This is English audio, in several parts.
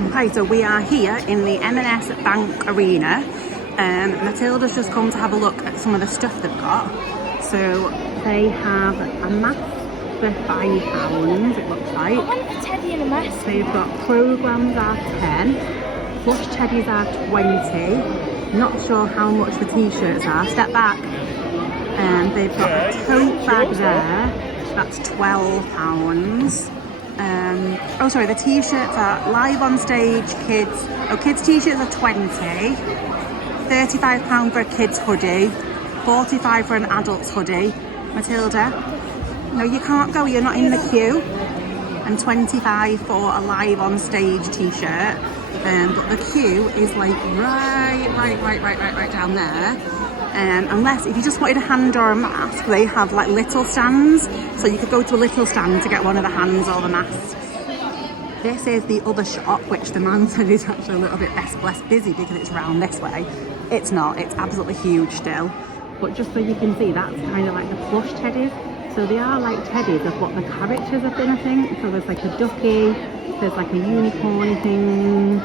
Okay, so we are here in the M&S Bank Arena. Matilda's just come to have a look at some of the stuff they've got. So they have a mask for £5, it looks like. I want a teddy and a mask. They've got programs are 10, plush teddies are 20. Not sure how much the t-shirts are. Step back. And they've got a tote bag there. That's £12. Oh sorry, the t-shirts are live on stage kids. Oh, kids t-shirts are 20, £35 for a kid's hoodie, 45 for an adult's hoodie. Matilda, no you can't go, you're not in the queue. And 25 for a live on stage t-shirt. But the queue is like right down there. Unless if you just wanted a hand or a mask, they have like little stands, so you could go to a little stand to get one of the hands or the mask. This is the other shop, which the man said is actually a little bit less busy because it's round this way. It's not, it's absolutely huge still. But just so you can see, that's kind of like the plush teddies. So they are like teddies of what the characters have been, I think. So there's like a ducky, there's like a unicorn thing.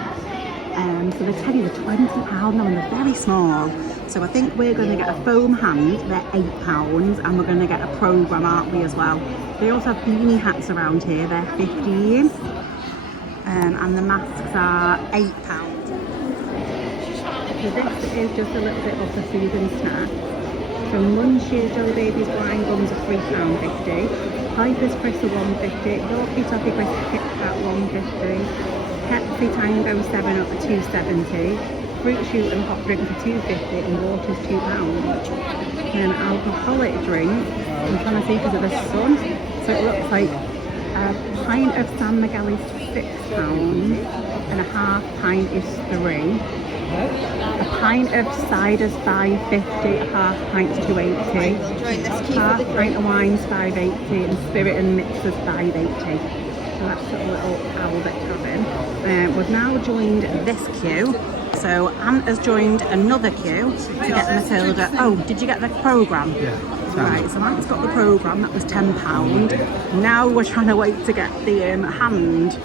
So the teddies are £20 now and they're very small. So I think we're going to get a foam hand, they're £8, and we're going to get a program, aren't we, as well. They also have beanie hats around here, they're 15. And the masks are £8. So this is just a little bit of the food and snacks. So Munchies, Jelly Babies, Blind Buns are £3.50. Piper's Crisps are £1.50. Yorkie Toffee Crisps Kit Kat £1.50. Pepsi Tango 7-Up for £2.70. Fruit Shoot and hot drink for £2.50 and water's £2. And an alcoholic drink, I'm trying to see because of the sun. So it looks like a pint of San Miguel is £6 and a half pint is £3. A pint of cider's £5.50, a half pint's £2.80. Half pint of wine's £5.80 and spirit and mixers £5.80. So that's a little Albert cabin. We've now joined this queue. So Ant has joined another queue to get Matilda. Oh, did you get the programme? Yeah. Right, so Ant's got the programme, that was £10. Now we're trying to wait to get the hand.